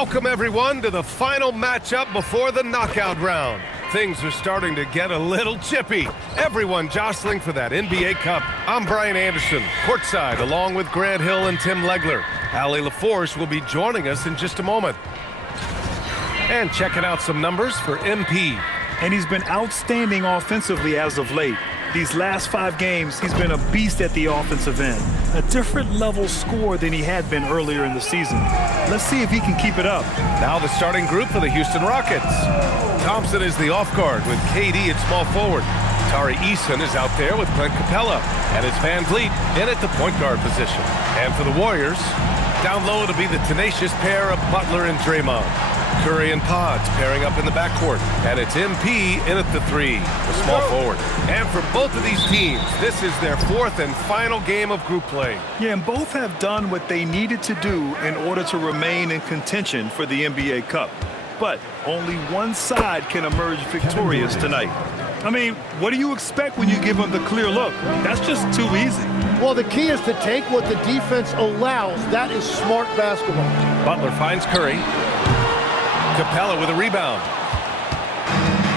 Welcome, everyone, to the final matchup before the knockout round. Things are starting to get a little chippy. Everyone jostling for that NBA Cup. I'm Brian Anderson, courtside, along with Grant Hill and Tim Legler. Allie LaForce will be joining us in just a moment. And checking out some numbers for MP. And he's been outstanding offensively as of late. These last 5 games, he's been a beast at the offensive end. A different level score than he had been earlier in the season. Let's see if he can keep it up. Now the starting group for the Houston Rockets. Thompson is the off guard with KD at small forward. Tari Eason is out there with Clint Capella. And it's Van Vliet in at the point guard position. And for the Warriors, down low it'll be the tenacious pair of Butler and Draymond. Curry and Pods pairing up in the backcourt. And it's MP in at the 3, the small forward. And for both of these teams, this is their 4th and final game of group play. Yeah, and both have done what they needed to do in order to remain in contention for the NBA Cup. But only one side can emerge victorious tonight. I mean, what do you expect when you give them the clear look? That's just too easy. Well, the key is to take what the defense allows. That is smart basketball. Butler finds Curry. Capella with a rebound.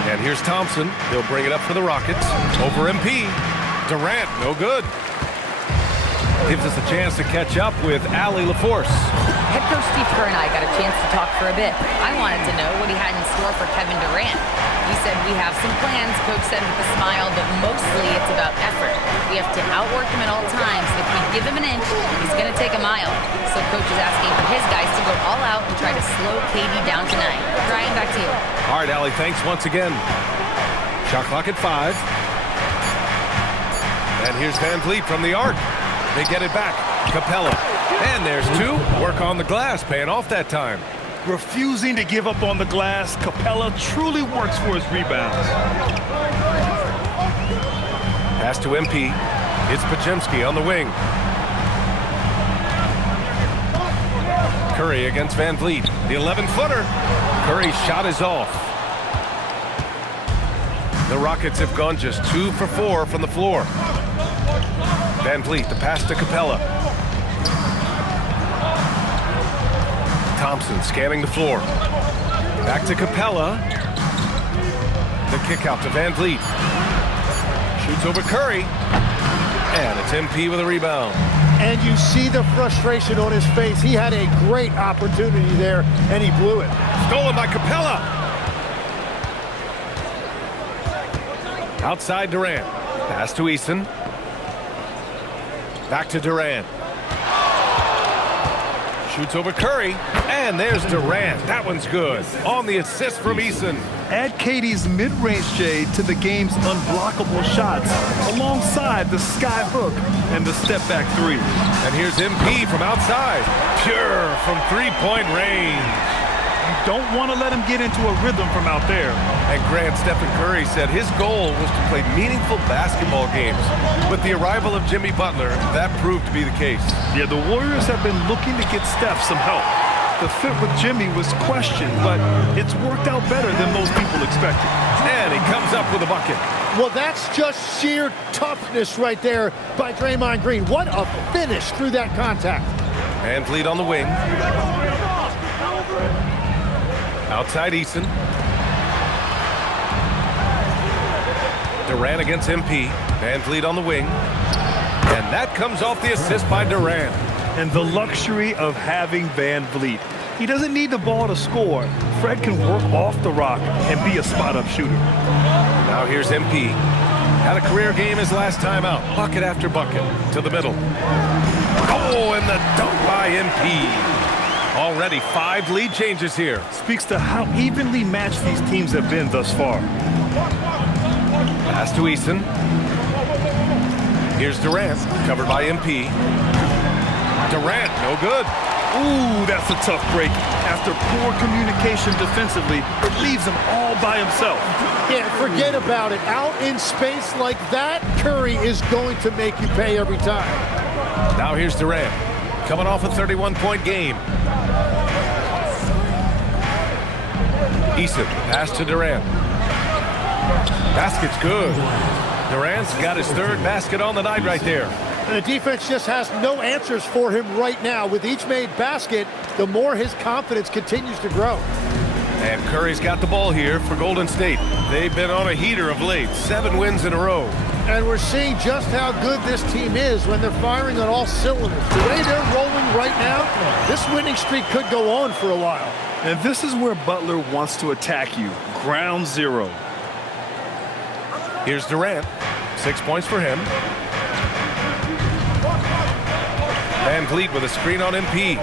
And here's Thompson. He'll bring it up for the Rockets. Over MP. Durant, no good. Gives us a chance to catch up with Allie LaForce. Head coach Steve Kerr and I got a chance to talk for a bit. I wanted to know what he had in store for Kevin Durant. He said, we have some plans, coach said with a smile, but mostly it's about effort. We have to outwork him at all times. If we give him an inch, he's going to take a mile. So coach is asking for his guys to go all out and try to slow KD down tonight. Brian, back to you. All right, Allie, thanks once again. Shot clock at 5. And here's Van Vliet from the arc. They get it back. Capella. And there's 2. Work on the glass, paying off that time. Refusing to give up on the glass, Capella truly works for his rebounds. Pass to MP. It's Podziemski on the wing. Curry against Van Vliet. The 11-footer. Curry's shot is off. The Rockets have gone just 2 for 4 from the floor. Van Vliet, the pass to Capella. Thompson scanning the floor. Back to Capella. The kick out to Van Vliet. Shoots over Curry. And it's MP with a rebound. And you see the frustration on his face. He had a great opportunity there, and he blew it. Stolen by Capella. Outside Durant. Pass to Eason. Back to Durant. Shoots over Curry. And there's Durant. That one's good. On the assist from Eason. Add KD's mid-range shade to the game's unblockable shots alongside the sky hook and the step-back 3. And here's MP from outside. Pure from three-point range. You don't want to let him get into a rhythm from out there. And Grant, Stephen Curry said his goal was to play meaningful basketball games. With the arrival of Jimmy Butler, that proved to be the case. Yeah, the Warriors have been looking to get Steph some help. The fit with Jimmy was questioned, but it's worked out better than most people expected. And he comes up with a bucket. Well, that's just sheer toughness right there by Draymond Green. What a finish through that contact. Van Vliet on the wing. Outside Eason. Durant against MP. Van Vliet on the wing. And that comes off the assist by Durant. And the luxury of having Van Vliet. He doesn't need the ball to score. Fred can work off the rock and be a spot-up shooter. Now here's MP. Had a career game his last time out. Bucket after bucket. To the middle. Oh, and the dunk by MP. Already 5 lead changes here. Speaks to how evenly matched these teams have been thus far. Pass to Eason. Here's Durant, covered by MP. Durant, no good. Ooh, that's a tough break. After poor communication defensively, it leaves him all by himself. Yeah, forget about it. Out in space like that, Curry is going to make you pay every time. Now here's Durant, coming off a 31-point game. Eason, pass to Durant. Basket's good. Durant's got his 3rd basket on the night right there. And the defense just has no answers for him right now. With each made basket, the more his confidence continues to grow. And Curry's got the ball here for Golden State. They've been on a heater of late, 7 wins in a row. And we're seeing just how good this team is when they're firing on all cylinders. The way they're rolling right now, this winning streak could go on for a while. And this is where Butler wants to attack you. Ground zero. Here's Durant. 6 points for him. Van Vliet with a screen on MP.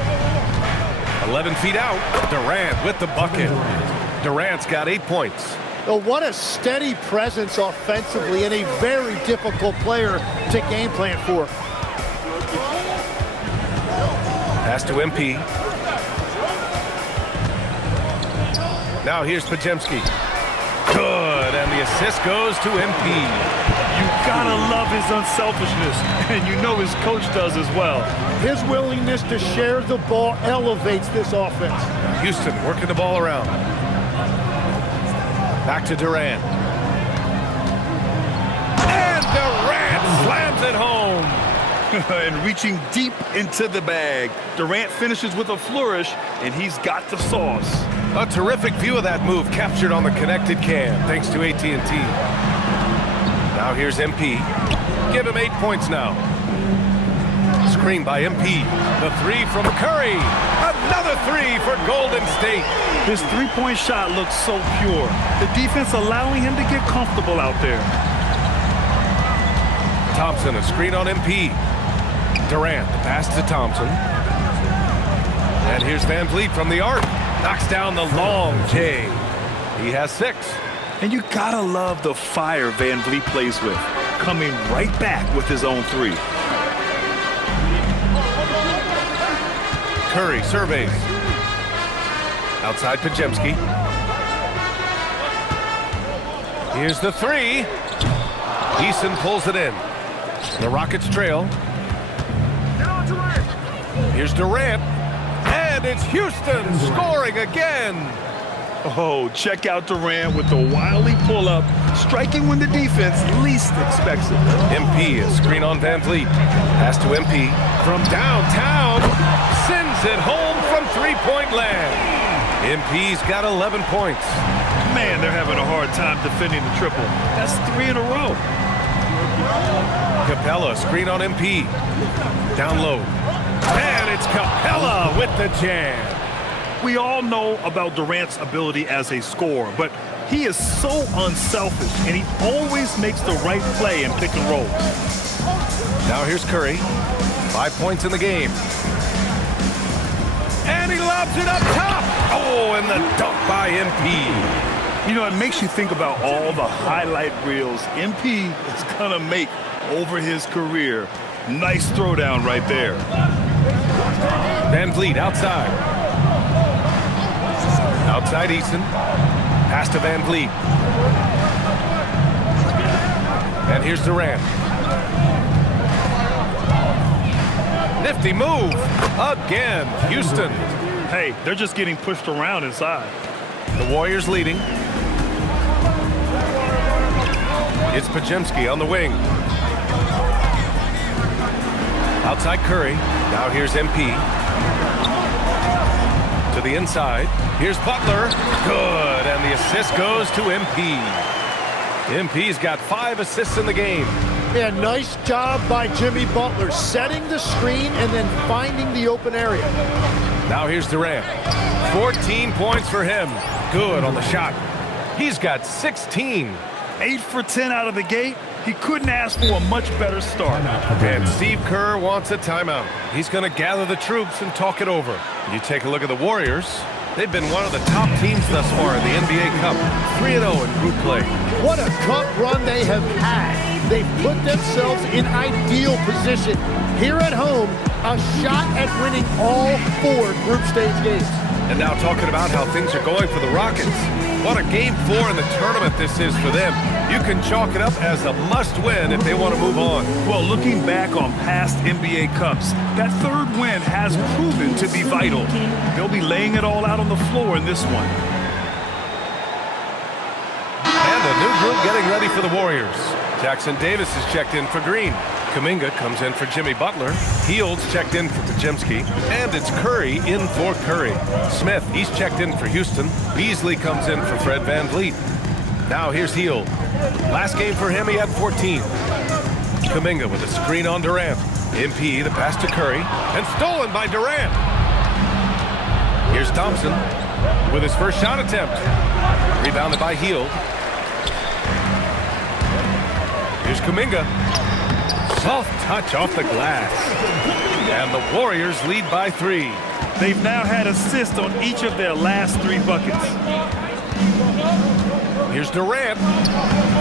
11 feet out. Durant with the bucket. Durant's got 8 points. Oh, what a steady presence offensively and a very difficult player to game plan for. Pass to MP. Now here's Pajemski. Good, and the assist goes to MP. You gotta love his unselfishness, and you know his coach does as well. His willingness to share the ball elevates this offense. Houston working the ball around. Back to Durant. And Durant slams it home. And reaching deep into the bag. Durant finishes with a flourish, and he's got the sauce. A terrific view of that move captured on the connected cam, thanks to AT&T. Now here's MP. Give him 8 points now. Screen by MP. The 3 from Curry. Another 3 for Golden State. His three-point shot looks so pure. The defense allowing him to get comfortable out there. Thompson, a screen on MP. Durant, the pass to Thompson. And here's Van Vliet from the arc. Knocks down the long J. He has 6. And you gotta love the fire Van Vliet plays with, coming right back with his own 3. Curry surveys. Outside Pajemski. Here's the 3. Eason pulls it in. The Rockets trail. Here's Durant. And it's Houston scoring again. Oh, check out Durant with the wily pull-up, striking when the defense least expects it. MP, a screen on Van Vliet. Pass to MP. From downtown, sends it home from three-point land. MP's got 11 points. Man, they're having a hard time defending the triple. That's 3 in a row. Capella, screen on MP. Down low. And it's Capella with the jam. We all know about Durant's ability as a scorer, but he is so unselfish, and he always makes the right play in pick and roll. Now here's Curry. 5 points in the game. And he lobs it up top. Oh, and the dunk by MP. You know, it makes you think about all the highlight reels MP is going to make over his career. Nice throwdown right there. Van Vliet outside. Outside Eason. Pass to Van Vliet. And here's Durant. Nifty move. Again, Houston. Hey, they're just getting pushed around inside. The Warriors leading. It's Pajemski on the wing. Outside Curry. Now here's MP. To the inside. Here's Butler. Good. And the assist goes to MP. MP's got 5 assists in the game. Yeah, nice job by Jimmy Butler, setting the screen and then finding the open area. Now here's Durant. 14 points for him. Good on the shot. He's got 16. 8 for 10 out of the gate. He couldn't ask for a much better start. And Steve Kerr wants a timeout. He's going to gather the troops and talk it over. You take a look at the Warriors. They've been one of the top teams thus far in the NBA Cup. 3-0 in group play. What a cup run they have had. They've put themselves in ideal position. Here at home, a shot at winning all 4 group stage games. And now talking about how things are going for the Rockets. What a game 4 in the tournament this is for them. You can chalk it up as a must-win if they want to move on. Well, looking back on past NBA Cups, that 3rd win has proven to be vital. They'll be laying it all out on the floor in this one. And a new group getting ready for the Warriors. Jackson Davis is checked in for Green. Kuminga comes in for Jimmy Butler. Heald's checked in for Podziemski. And it's Curry in for Curry. Smith, he's checked in for Houston. Beasley comes in for Fred VanVleet. Now here's Hield. Last game for him, he had 14. Kuminga with a screen on Durant. MP, the pass to Curry. And stolen by Durant. Here's Thompson with his first shot attempt. Rebounded by Hield. Here's Kuminga. Soft touch off the glass. And the Warriors lead by 3. They've now had assists on each of their last 3 buckets. Here's Durant.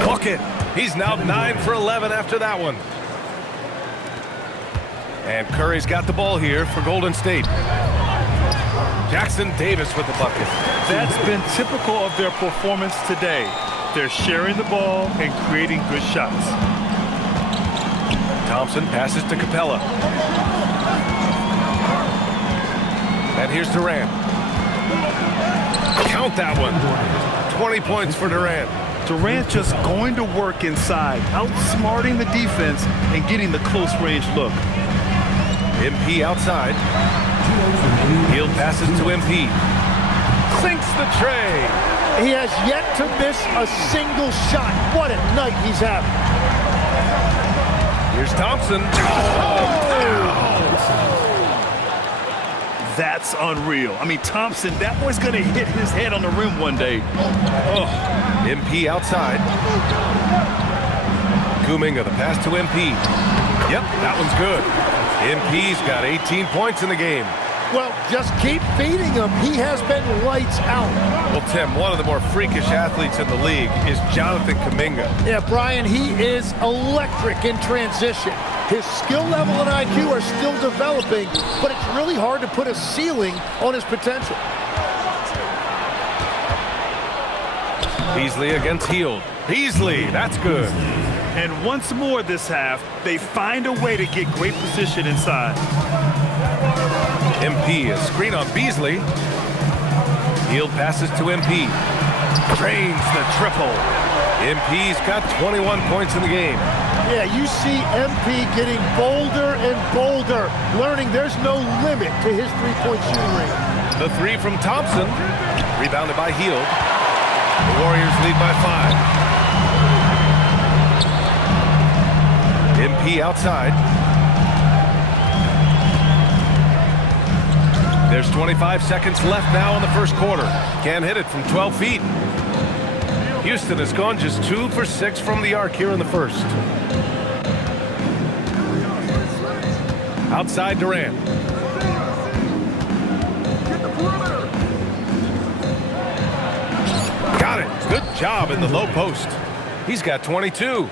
Bucket. He's now 9 for 11 after that one. And Curry's got the ball here for Golden State. Jackson Davis with the bucket. That's been typical of their performance today. They're sharing the ball and creating good shots. Thompson passes to Capella. And here's Durant. Count that one. 20 points for Durant. Durant just going to work inside, outsmarting the defense and getting the close range look. MP outside. Hield passes to MP. Sinks the tray. He has yet to miss a single shot. What a night he's having. Here's Thompson. That's unreal. I mean, Thompson, that boy's going to hit his head on the rim one day. MP outside. Kuminga, the pass to MP. Yep, that one's good. MP's got 18 points in the game. Well, just keep feeding him. He has been lights out. Well, Tim, one of the more freakish athletes in the league is Jonathan Kuminga. Yeah, Brian, he is electric in transition. His skill level and IQ are still developing, but it's really hard to put a ceiling on his potential. Beasley against Hield. Beasley, that's good. And once more this half, they find a way to get great position inside. MP, a screen on Beasley. Hield passes to MP. Drains the triple. MP's got 21 points in the game. Yeah, you see MP getting bolder and bolder, learning there's no limit to his three-point shooting range. The 3 from Thompson. Rebounded by Hield. The Warriors lead by 5. MP outside. There's 25 seconds left now in the first quarter. Can't hit it from 12 feet. Houston has gone just 2 for 6 from the arc here in the first. Outside Durant. Got it. Good job in the low post. He's got 22.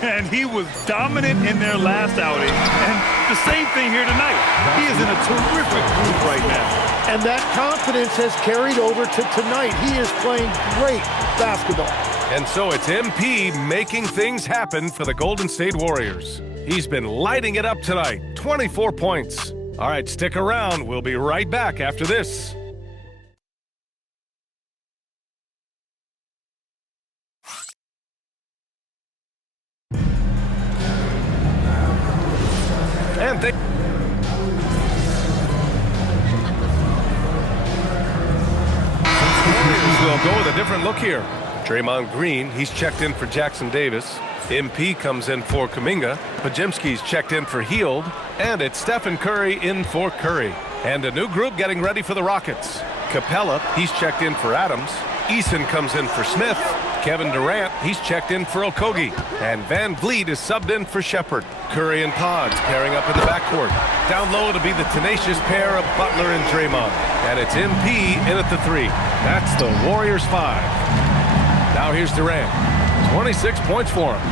And he was dominant in their last outing. And the same thing here tonight. He is in a terrific groove right now. And that confidence has carried over to tonight. He is playing great basketball. And so it's MP making things happen for the Golden State Warriors. He's been lighting it up tonight. 24 points. All right, stick around. We'll be right back after this. And we'll go with a different look here. Draymond Green, he's checked in for Jackson Davis. MP comes in for Kuminga. Podziemski's checked in for Hield. And it's Stephen Curry in for Curry. And a new group getting ready for the Rockets. Capella, he's checked in for Adams. Eason comes in for Smith. Kevin Durant, he's checked in for Okogie. And VanVleet is subbed in for Shepard. Curry and Pods pairing up in the backcourt. Down low to be the tenacious pair of Butler and Draymond. And it's MP in at the 3. That's the Warriors 5. Now here's Durant. 26 points for him.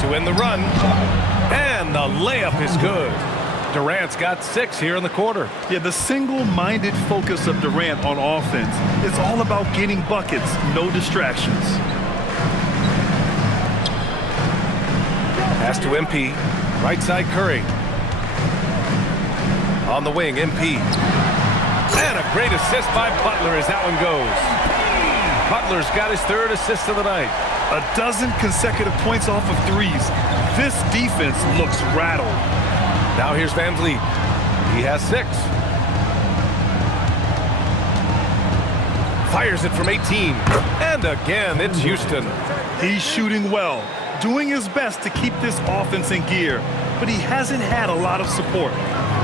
To win the run. And the layup is good. Durant's got 6 here in the quarter. Yeah, the single-minded focus of Durant on offense is all about getting buckets, no distractions. Pass to MP. Right side Curry. On the wing, MP. And a great assist by Butler as that one goes. Butler's got his 3rd assist of the night. A dozen consecutive points off of threes. This defense looks rattled. Now here's Van Vliet. He has 6. Fires it from 18. And again, it's Houston. He's shooting well, doing his best to keep this offense in gear, but he hasn't had a lot of support.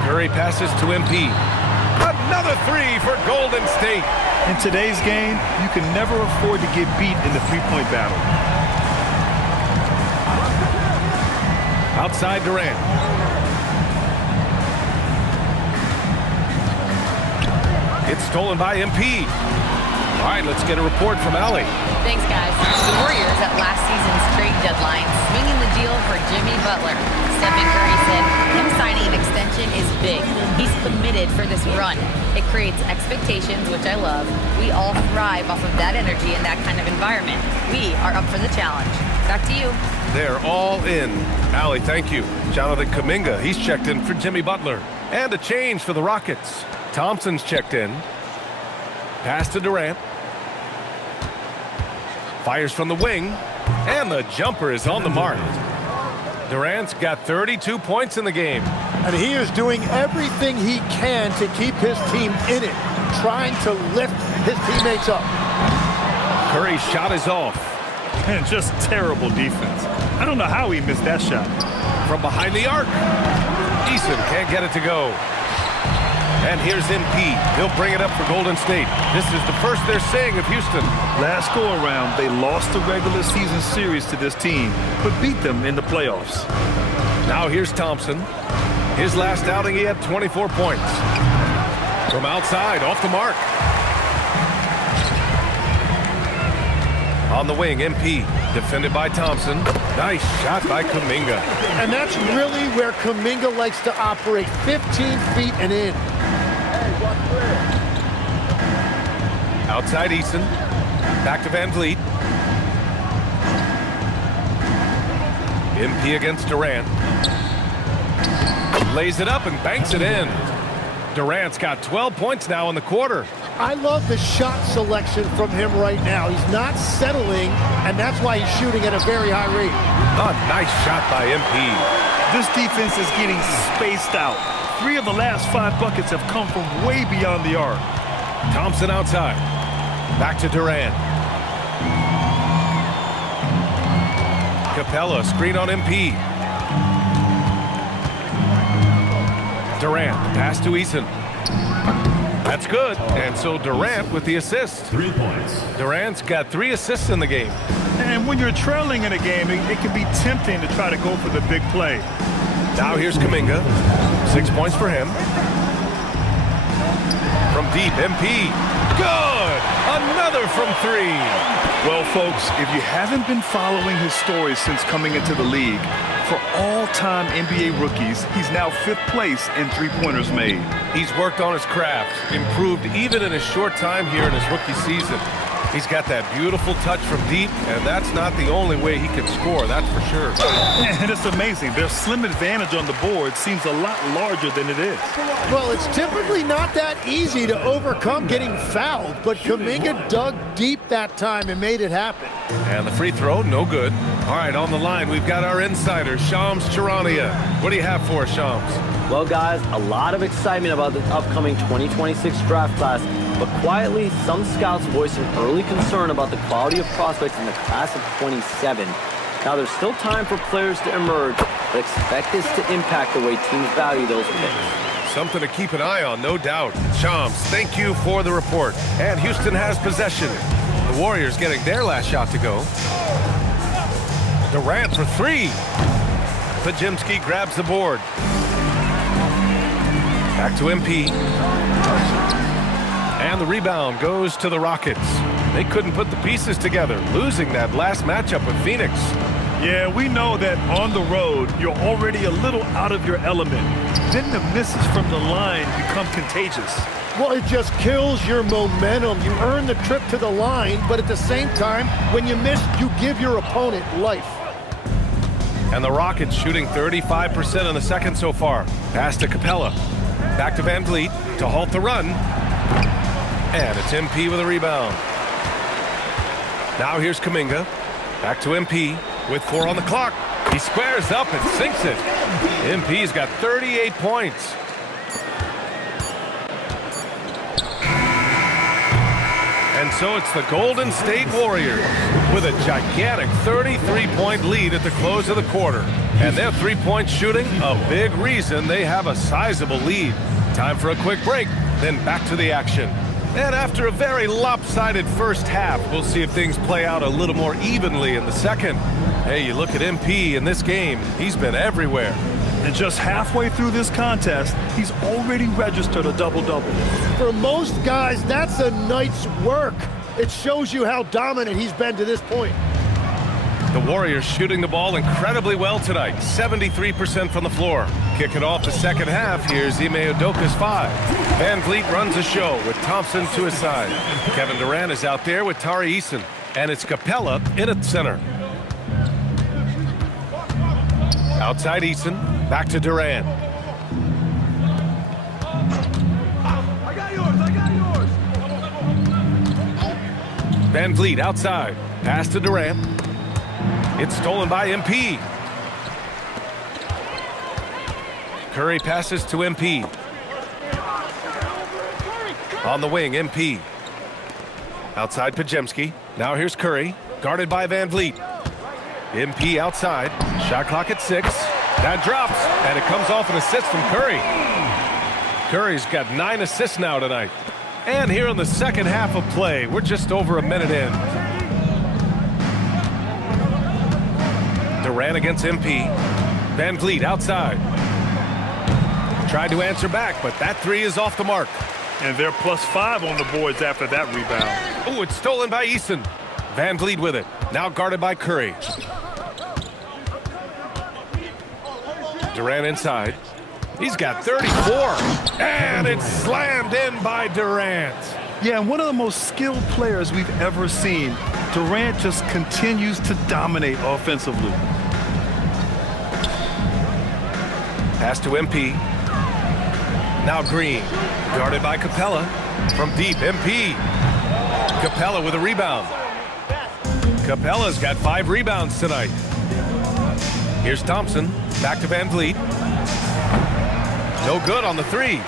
Curry passes to MP. Another 3 for Golden State. In today's game, you can never afford to get beat in the three-point battle. Outside Durant. It's stolen by MP. All right, let's get a report from Allie. Thanks, guys. The Warriors at last season's trade deadline swinging the deal for Jimmy Butler. Stephen Curry said him signing an extension is big. He's committed for this run. It creates expectations, which I love. We all thrive off of that energy and that kind of environment. We are up for the challenge. Back to you. They're all in. Allie, thank you. Jonathan Kuminga, he's checked in for Jimmy Butler. And a change for the Rockets. Thompson's checked in. Pass to Durant. Fires from the wing. And the jumper is on the mark. Durant's got 32 points in the game. And he is doing everything he can to keep his team in it, trying to lift his teammates up. Curry's shot is off. And just terrible defense. I don't know how he missed that shot. From behind the arc. Eason can't get it to go. And here's MP. He'll bring it up for Golden State. This is the first they're seeing of Houston. Last go-around, they lost the regular season series to this team, but beat them in the playoffs. Now here's Thompson. His last outing, he had 24 points. From outside, off the mark. On the wing, MP. Defended by Thompson. Nice shot by Kuminga. And that's really where Kuminga likes to operate, 15 feet and in. Outside Eason. Back to Van Vliet. MP against Durant. Lays it up and banks it in. Durant's got 12 points now in the quarter. I love the shot selection from him right now. He's not settling, and that's why he's shooting at a very high rate. A nice shot by MP. This defense is getting spaced out. 3 of the last 5 buckets have come from way beyond the arc. Thompson outside. Back to Durant. Capella, screen on MP. Durant, pass to Eason. That's good. And so Durant with the assist. 3 points. Durant's got 3 assists in the game. And when you're trailing in a game, it can be tempting to try to go for the big play. Now here's Kuminga. 6 points for him. From deep, MP. Good! Another from 3. Well, folks, if you haven't been following his story since coming into the league, for all-time NBA rookies, he's now 5th place in three-pointers made. He's worked on his craft, improved even in his short time here in his rookie season. He's got that beautiful touch from deep, and that's not the only way he can score, that's for sure. And it's amazing. Their slim advantage on the board seems a lot larger than it is. Well, it's typically not that easy to overcome getting fouled, but Kuminga dug deep that time and made it happen. And the free throw, no good. All right, on the line, we've got our insider, Shams Charania. What do you have for us, Shams? Well, guys, a lot of excitement about the upcoming 2026 draft class, but quietly, some scouts voicing early concern about the quality of prospects in the class of 27. Now, there's still time for players to emerge, but expect this to impact the way teams value those picks. Something to keep an eye on, no doubt. Shams, thank you for the report. And Houston has possession. The Warriors getting their last shot to go. Durant for 3. Pajimski grabs the board. Back to MP. And the rebound goes to the Rockets. They couldn't put the pieces together, losing that last matchup with Phoenix. Yeah, we know that on the road, you're already a little out of your element. Then the misses from the line become contagious. Well, it just kills your momentum. You earn the trip to the line, but at the same time, when you miss, you give your opponent life. And the Rockets shooting 35% in the second so far. Pass to Capella. Back to Van Vliet to halt the run. And it's MP with a rebound. Now here's Kuminga. Back to MP with 4 on the clock. He squares up and sinks it. MP's got 38 points. And so it's the Golden State Warriors with a gigantic 33-point lead at the close of the quarter. And their three-point shooting, a big reason they have a sizable lead. Time for a quick break, then back to the action. And after a very lopsided first half, we'll see if things play out a little more evenly in the second. Hey, you look at MP in this game, he's been everywhere. And just halfway through this contest, he's already registered a double-double. For most guys, that's a night's work. It shows you how dominant he's been to this point. The Warriors shooting the ball incredibly well tonight, 73% from the floor. Kicking off the second half, here's Ime Udoka's 5. Van Vliet runs the show with Thompson to his side. Kevin Durant is out there with Tari Eason, and it's Capella in at center. Outside Eason, back to Durant. I got yours. Van Vliet outside, pass to Durant. It's stolen by MP. Curry passes to MP. On the wing, MP. Outside Pajemski. Now here's Curry, guarded by Van Vliet. MP outside. Shot clock at 6. That drops, and it comes off an assist from Curry. Curry's got 9 assists now tonight. And here in the second half of play, we're just over a minute in. Durant against MP. Van Vliet outside. Tried to answer back, but that 3 is off the mark. And they're +5 on the boards after that rebound. Oh, it's stolen by Eason. Van Vliet with it. Now guarded by Curry. Durant inside. He's got 34. And it's slammed in by Durant. Yeah, and one of the most skilled players we've ever seen. Durant just continues to dominate offensively. Pass to MP. Now Green, guarded by Capella. From deep, MP. Capella with a rebound. Capella's got 5 rebounds tonight. Here's Thompson, back to Van Vliet. No good on the 3.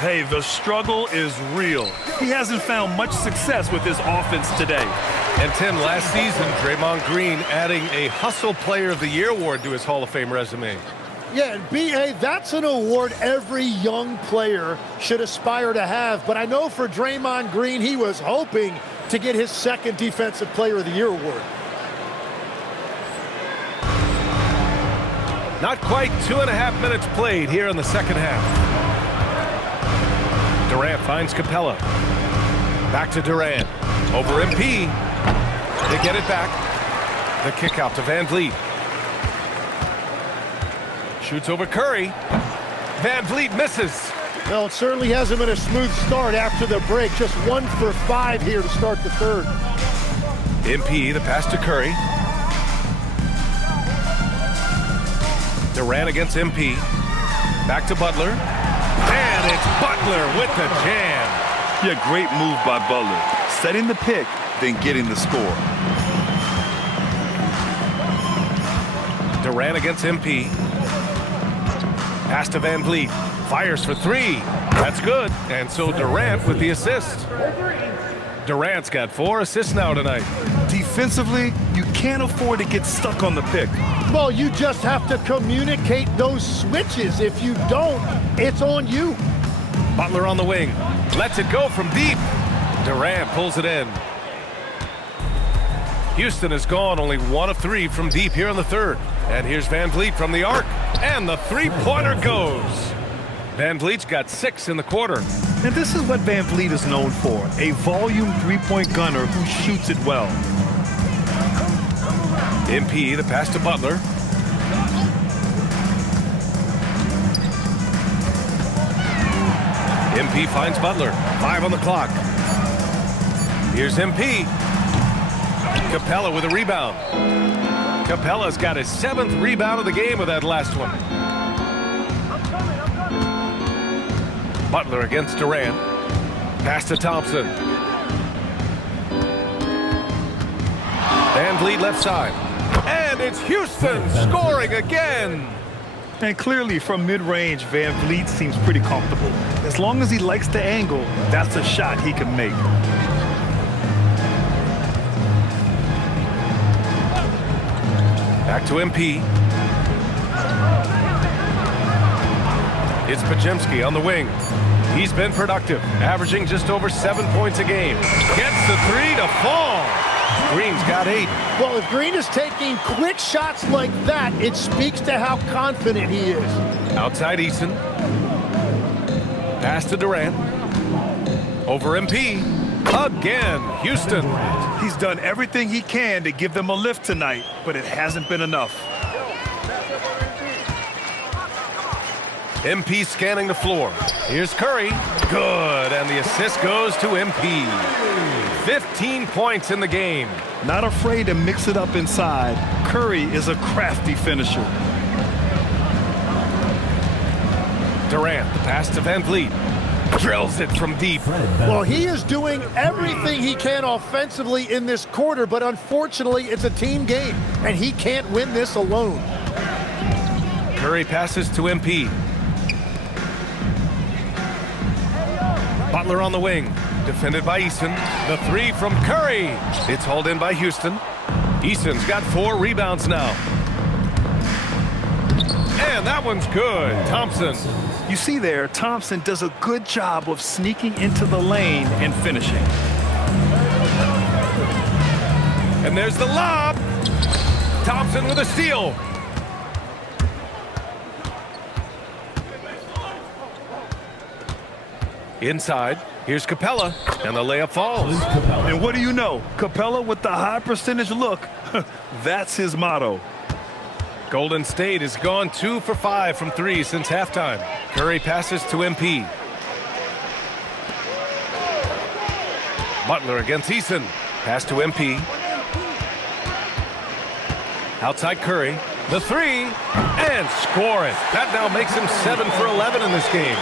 Hey, the struggle is real. He hasn't found much success with his offense today. And Tim, last season, Draymond Green adding a Hustle Player of the Year award to his Hall of Fame resume. Yeah, and B.A., that's an award every young player should aspire to have. But I know for Draymond Green, he was hoping to get his 2nd Defensive Player of the Year award. Not quite 2.5 minutes played here in the second half. Durant finds Capella. Back to Durant. Over MP. They get it back. The kick out to Van Vliet. Shoots over Curry. Van Vliet misses. Well, it certainly hasn't been a smooth start after the break. Just 1 for 5 here to start the third. MP, the pass to Curry. Durant against MP. Back to Butler. And it's Butler with the jam. Yeah, great move by Butler. Setting the pick, then getting the score. Durant against MP. Pass to Van Vliet. Fires for 3. That's good. And so Durant with the assist. Durant's got 4 assists now tonight. Defensively, you can't afford to get stuck on the pick. Well, you just have to communicate those switches. If you don't, it's on you. Butler on the wing. Lets it go from deep. Durant pulls it in. Houston has gone only 1 of 3 from deep here in the third. And here's Van Vliet from the arc. And the 3-pointer goes. Van Vliet's got 6 in the quarter. And this is what Van Vliet is known for, a volume 3-point gunner who shoots it well. MP, the pass to Butler. MP finds Butler. 5 on the clock. Here's MP. Capella with a rebound. Capella's got his 7th rebound of the game with that last one. Butler against Durant. Pass to Thompson. Van Vliet left side. And it's Houston scoring again. And clearly from mid-range, Van Vliet seems pretty comfortable. As long as he likes the angle, that's a shot he can make. Back to MP. It's Pajemski on the wing. He's been productive, averaging just over 7 points a game. Gets the three to fall. Green's got 8. Well, if Green is taking quick shots like that, it speaks to how confident he is. Outside Eason. Pass to Durant. Over MP. Again, Houston. He's done everything he can to give them a lift tonight, but it hasn't been enough. MP scanning the floor. Here's Curry. Good, and the assist goes to MP. 15 points in the game. Not afraid to mix it up inside. Curry is a crafty finisher. Durant, the pass to Van Vliet. Drills it from deep. Well, he is doing everything he can offensively in this quarter, but unfortunately, it's a team game, and he can't win this alone. Curry passes to MP. Butler on the wing. Defended by Eason. The three from Curry. It's hauled in by Houston. Eason's got 4 rebounds now. And that one's good. Thompson. You see there, Thompson does a good job of sneaking into the lane and finishing. And there's the lob. Thompson with a steal. Inside, here's Capella, and the layup falls. And what do you know? Capella with the high percentage look. That's his motto. Golden State has gone 2 for 5 from 3 since halftime. Curry passes to MP. Butler against Eason. Pass to MP. Outside Curry. The three, and score it. That now makes him 7 for 11 in this game.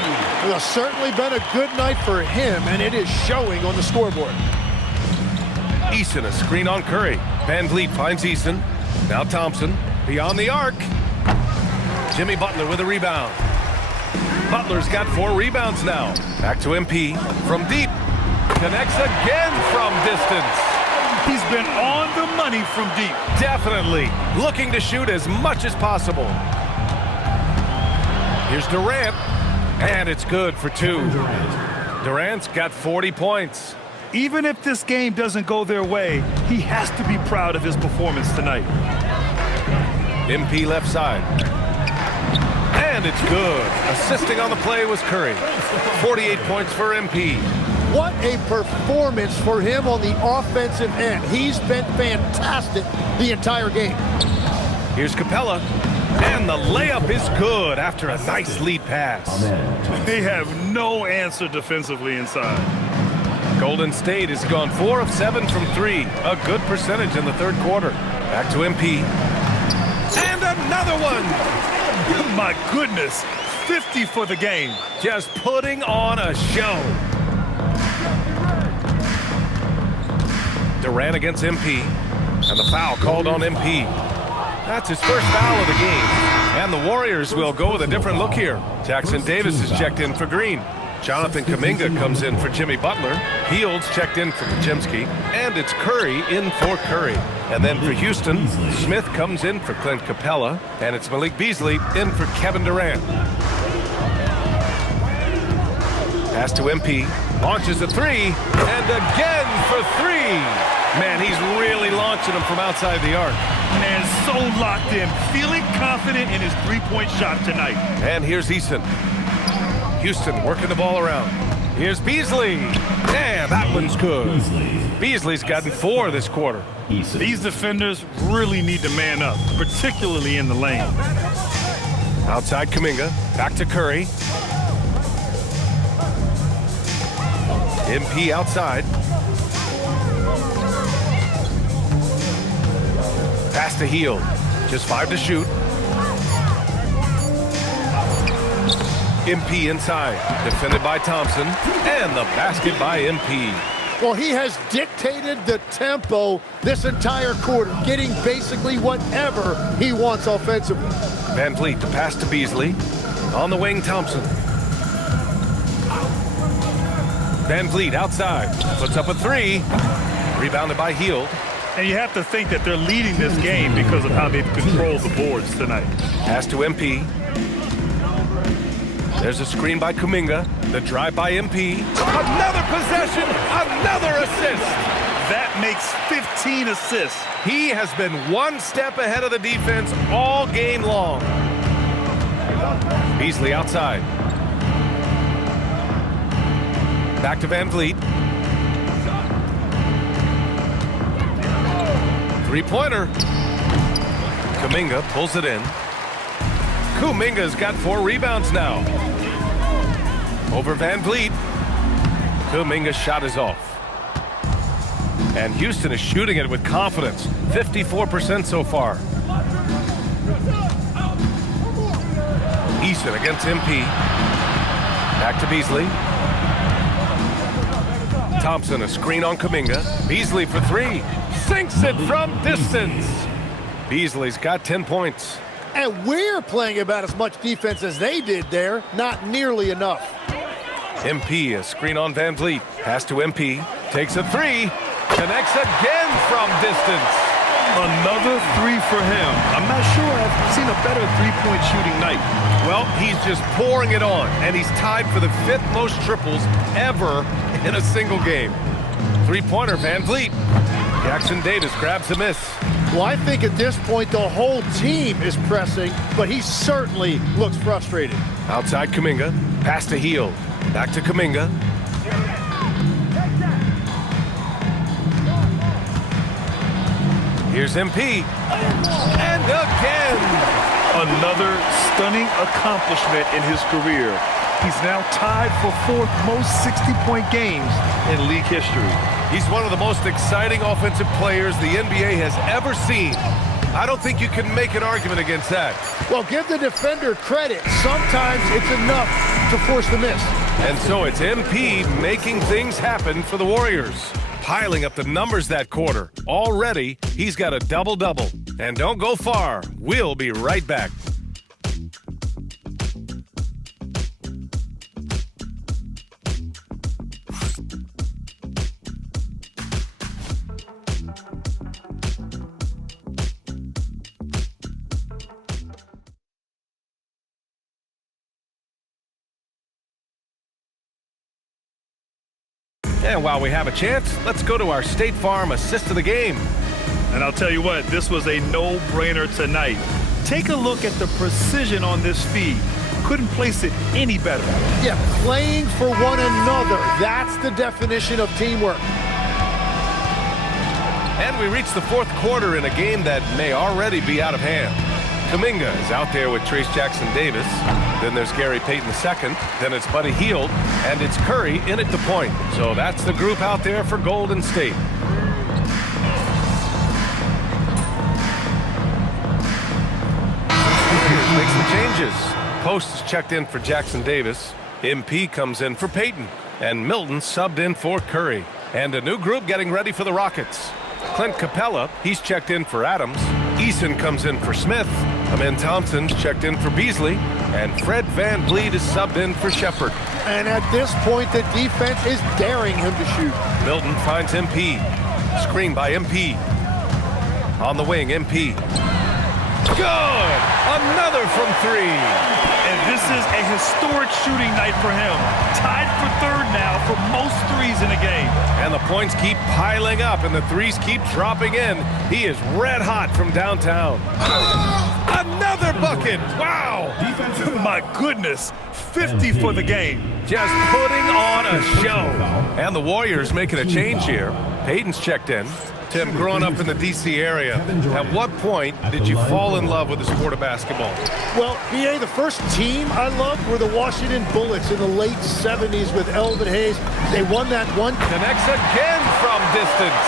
Well, certainly been a good night for him, and it is showing on the scoreboard. Eason, a screen on Curry. Van Vliet finds Eason. Now Thompson, beyond the arc. Jimmy Butler with a rebound. Butler's got 4 rebounds now. Back to MP, from deep. Connects again from distance. He's been on the money from deep. Definitely. Looking to shoot as much as possible. Here's Durant. And it's good for 2. Durant's got 40 points. Even if this game doesn't go their way, he has to be proud of his performance tonight. MP left side. And it's good. Assisting on the play was Curry. 48 points for MP. What a performance for him on the offensive end. He's been fantastic the entire game. Here's Capella. And the layup is good after a nice lead pass. They have no answer defensively inside. Golden State has gone 4 of 7 from 3. A good percentage in the third quarter. Back to MP. And another one. My goodness. 50 for the game. Just putting on a show. Durant against MP. And the foul called on MP. That's his first foul of the game. And the Warriors will go with a different look here. Jackson Davis is checked in for Green. Jonathan Kuminga comes in for Jimmy Butler. Fields checked in for Pajemski. And it's Curry in for Curry. And then for Houston, Smith comes in for Clint Capella. And it's Malik Beasley in for Kevin Durant. Pass to MP. Launches a 3. And again for 3. Man, he's really launching them from outside the arc. Man, so locked in, feeling confident in his three-point shot tonight. And here's Eason. Houston working the ball around. Here's Beasley. And that one's good. Beasley's gotten 4 this quarter. These defenders really need to man up, particularly in the lane. Outside Kuminga. Back to Curry. MP outside. Pass to Heel. Just 5 to shoot. MP inside. Defended by Thompson. And the basket by MP. Well, he has dictated the tempo this entire quarter, getting basically whatever he wants offensively. Van Vliet, the pass to Beasley. On the wing, Thompson. Van Vliet outside. Puts up a three. Rebounded by Hield. And you have to think that they're leading this game because of how they've controlled the boards tonight. Pass to MP. There's a screen by Kuminga. The drive by MP. Another possession. Another assist. That makes 15 assists. He has been one step ahead of the defense all game long. Beasley outside. Back to Van Vliet. Three-pointer. Kuminga pulls it in. Kuminga's got 4 rebounds now. Over Van Vliet. Kuminga's shot is off. And Houston is shooting it with confidence. 54% so far. Eason against MP. Back to Beasley. Thompson, a screen on Kuminga. Beasley for 3. Sinks it from distance. Beasley's got 10 points. And we're playing about as much defense as they did there. Not nearly enough. MP, a screen on Van Vliet. Pass to MP. Takes a 3. Connects again from distance. Another 3 for him. I'm not sure I've seen a better three-point shooting night. Well, he's just pouring it on, and he's tied for the 5th most triples ever in a single game. Three-pointer, Van Vliet. Jackson Davis grabs a miss. Well, I think at this point the whole team is pressing, but he certainly looks frustrated. Outside Kuminga. Pass to Hield. Back to Kuminga. Here's MP. And again. Another stunning accomplishment in his career. He's now tied for 4th most 60-point games in league history. He's one of the most exciting offensive players the NBA has ever seen. I don't think you can make an argument against that. Well, give the defender credit. Sometimes it's enough to force the miss. And so it's MP making things happen for the Warriors. Piling up the numbers that quarter. Already, he's got a double-double. And don't go far. We'll be right back. And while we have a chance, let's go to our State Farm assist of the game. And I'll tell you what, this was a no-brainer tonight. Take a look at the precision on this feed. Couldn't place it any better. Yeah, playing for one another. That's the definition of teamwork. And we reach the 4th quarter in a game that may already be out of hand. Kuminga is out there with Trace Jackson Davis. Then there's Gary Payton II. Then it's Buddy Hield. And it's Curry in at the point. So that's the group out there for Golden State. Makes the changes. Post is checked in for Jackson Davis. MP comes in for Payton. And Milton subbed in for Curry. And a new group getting ready for the Rockets. Clint Capella, he's checked in for Adams. Eason comes in for Smith. Amin Thompson's checked in for Beasley. And Fred Van Vliet is subbed in for Shepard. And at this point, the defense is daring him to shoot. Milton finds MP. Screen by MP. On the wing, MP. Good! Another from 3. And this is a historic shooting night for him. Tied for 3rd now for most threes in a game. And the points keep piling up and the threes keep dropping in. He is red hot from downtown. Another bucket! Wow! My goodness, 50 for the game. Just putting on a show. And the Warriors making a change here. Payton's checked in. Tim, growing up in the D.C. area, at what point did you fall in love with the sport of basketball? Well, BA, the first team I loved were the Washington Bullets in the late 70s with Elvin Hayes. They won that one. Connects again from distance.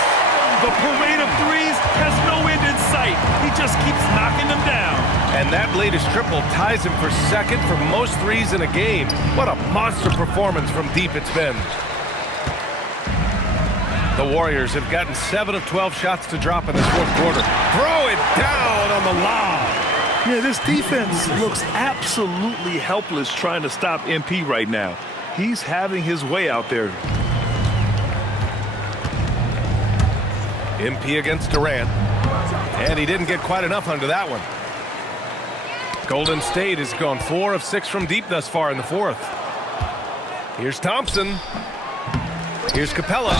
The parade of threes has no end in sight. He just keeps knocking them down. And that latest triple ties him for 2nd for most threes in a game. What a monster performance from deep it's been. The Warriors have gotten 7 of 12 shots to drop in this fourth quarter. Throw it down on the lob. Yeah, this defense looks absolutely helpless trying to stop MP right now. He's having his way out there. MP against Durant. And he didn't get quite enough under that one. Golden State has gone 4 of 6 from deep thus far in the fourth. Here's Thompson. Here's Capella.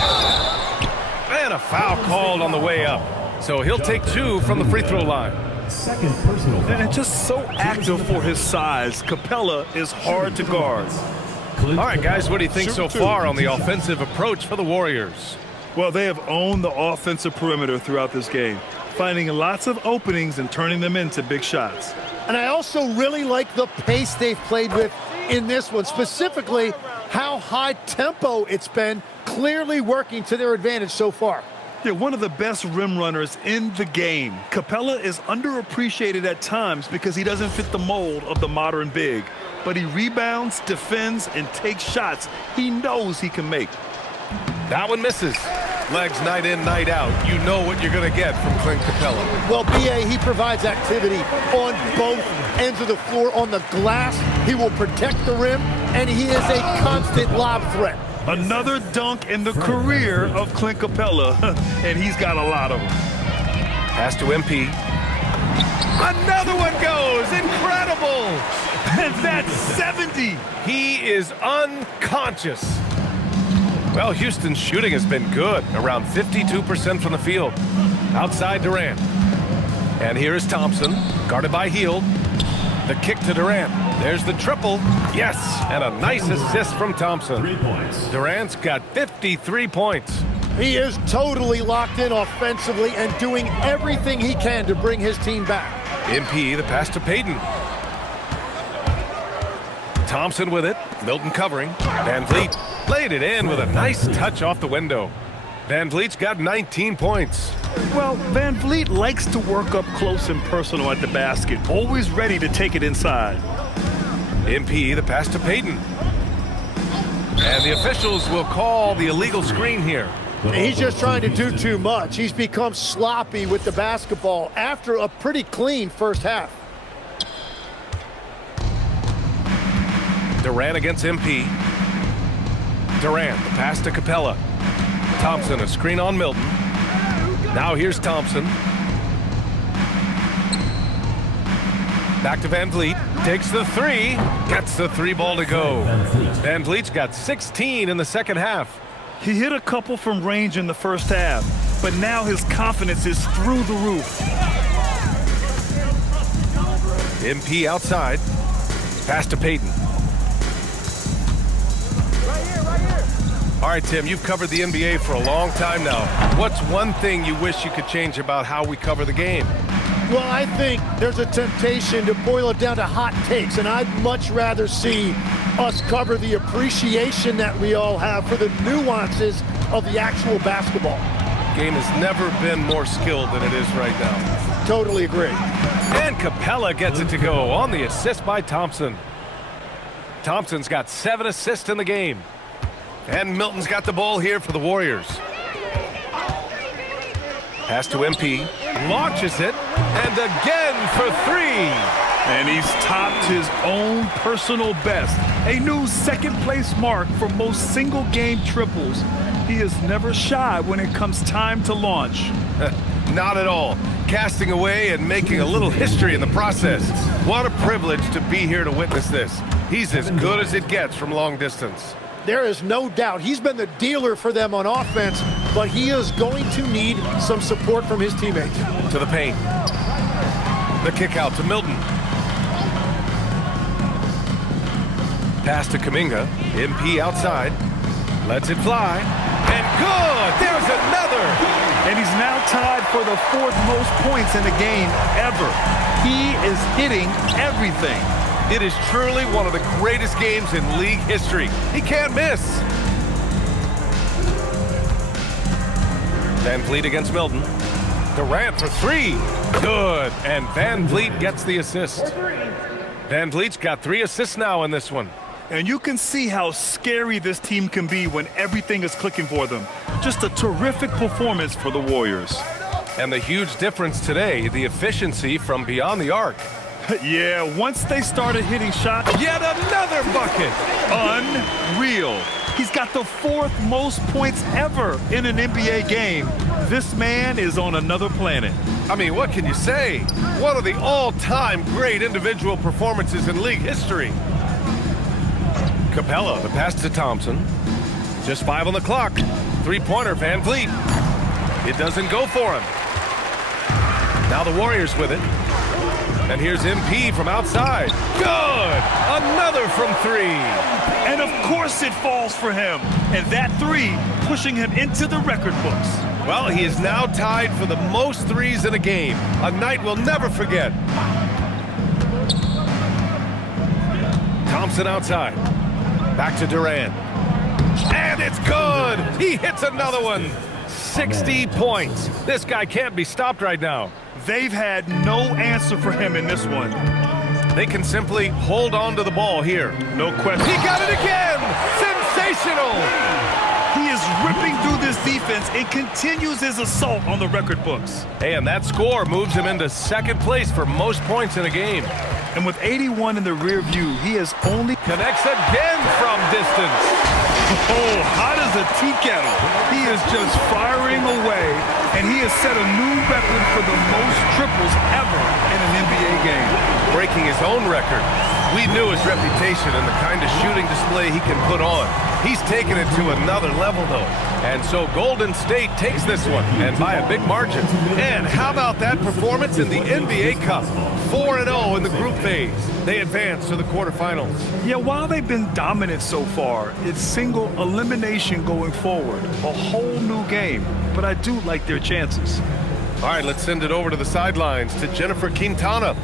And a foul called on the way up. So he'll take 2 from the free throw line. Second personal foul. And just so active for his size, Capella is hard to guard. All right, guys, what do you think so far on the offensive approach for the Warriors? Well, they have owned the offensive perimeter throughout this game, finding lots of openings and turning them into big shots. And I also really like the pace they've played with in this one, specifically how high tempo it's been, clearly working to their advantage so far. They're one of the best rim runners in the game. Capella is underappreciated at times because he doesn't fit the mold of the modern big. But he rebounds, defends, and takes shots he knows he can make. That one misses. Legs night in, night out. You know what you're going to get from Clint Capella. Well, B.A., he provides activity on both ends of the floor. On the glass, he will protect the rim, and he is a constant lob threat. Another dunk in the career of Clint Capella, and he's got a lot of them. Pass to MP. Another one goes. Incredible. And that's 70. He is unconscious. Well, Houston's shooting has been good, around 52% from the field. Outside Durant. And here is Thompson, guarded by Hield. The kick to Durant. There's the triple. Yes, and a nice assist from Thompson. 3 points. Durant's got 53 points. He is totally locked in offensively and doing everything he can to bring his team back. MP, the pass to Payton. Thompson with it. Milton covering. Van Vliet laid it in with a nice touch off the window. Van Vliet's got 19 points. Well, Van Vliet likes to work up close and personal at the basket, always ready to take it inside. MP, the pass to Payton. And the officials will call the illegal screen here. He's just trying to do too much. He's become sloppy with the basketball after a pretty clean first half. Durant against MP. Durant, the pass to Capella. Thompson, a screen on Milton. Now here's Thompson. Back to Van Vliet. Takes the 3. Gets the 3 ball to go. Van Vliet's got 16 in the second half. He hit a couple from range in the first half, but now his confidence is through the roof. MP outside. Pass to Payton. All right, Tim, you've covered the NBA for a long time now. What's one thing you wish you could change about how we cover the game? Well, I think there's a temptation to boil it down to hot takes, and I'd much rather see us cover the appreciation that we all have for the nuances of the actual basketball. Game has never been more skilled than it is right now. Totally agree. And Capella gets it to go on the assist by Thompson. Thompson's got 7 assists in the game. And Milton's got the ball here for the Warriors. Pass to MP. Launches it. And again for 3. And he's topped his own personal best. A new second-place mark for most single-game triples. He is never shy when it comes time to launch. Not at all. Casting away and making a little history in the process. What a privilege to be here to witness this. He's as good as it gets from long distance. There is no doubt he's been the dealer for them on offense, but he is going to need some support from his teammates. To the paint. The kick out to Milton. Pass to Kuminga. MP outside. Lets it fly. And good! There's another! And he's now tied for the 4th most points in the game ever. He is hitting everything. It is truly one of the greatest games in league history. He can't miss. Van Vliet against Milton. Durant for 3. Good. And Van Vliet gets the assist. Van Vliet's got 3 assists now in this one. And you can see how scary this team can be when everything is clicking for them. Just a terrific performance for the Warriors. And the huge difference today, the efficiency from beyond the arc. Yeah, once they started hitting shots, Yet another bucket. unreal. He's got the 4th most points ever in an NBA game. This man is on another planet. I mean, what can you say? One of the all-time great individual performances in league history. Capella, the pass to Thompson. Just 5 on the clock. Three-pointer, Van Vliet. It doesn't go for him. Now the Warriors with it. And here's MP from outside. Good! Another from 3. And of course it falls for him. And that 3 pushing him into the record books. Well, he is now tied for the most threes in a game. A night we'll never forget. Thompson outside. Back to Durant. And it's good! He hits another one. 60 points. This guy can't be stopped right now. They've had no answer for him in this one. They can simply hold on to the ball here. No question. He got it again! Sensational! He is ripping through this defense and continues his assault on the record books. Hey, and that score moves him into 2nd place for most points in a game. And with 81 in the rear view, he has only... Connects again from distance. Oh, hot as a tea kettle. He is just firing away, and he has set a new record for the most triples ever in an NBA game. Breaking his own record. We knew his reputation and the kind of shooting display he can put on. He's taken it to another level, though. And so Golden State takes this one, and by a big margin. And how about that performance in the NBA Cup? 4-0 in the group phase. They advance to the quarterfinals. Yeah, while they've been dominant so far, it's single elimination going forward. A whole new game. But I do like their chances. All right, let's send it over to the sidelines to Jennifer Quintana.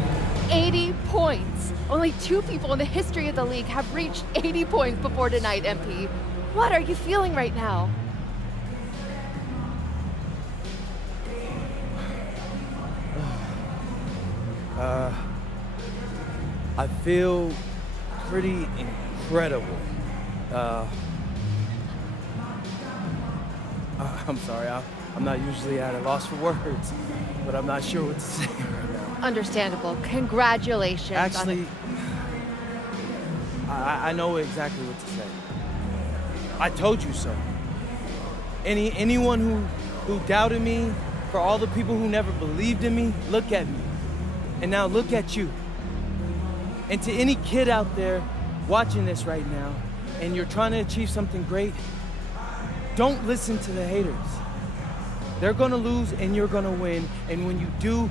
80 points. Only 2 people in the history of the league have reached 80 points before tonight, MP. What are you feeling right now? I feel pretty incredible. I'm sorry, I'm not usually at a loss for words, but I'm not sure what to say right now. Understandable. Congratulations. Actually, I know exactly what to say. I told you so. Anyone who doubted me, for all the people who never believed in me, look at me. And now look at you. And to any kid out there watching this right now, and you're trying to achieve something great, don't listen to the haters. They're gonna lose and you're gonna win. And when you do,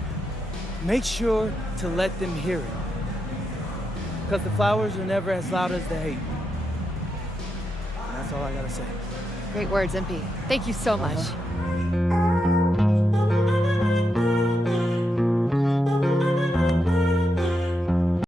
make sure to let them hear it. Because the flowers are never as loud as the hate. And that's all I gotta say. Great words, MP. Thank you so much.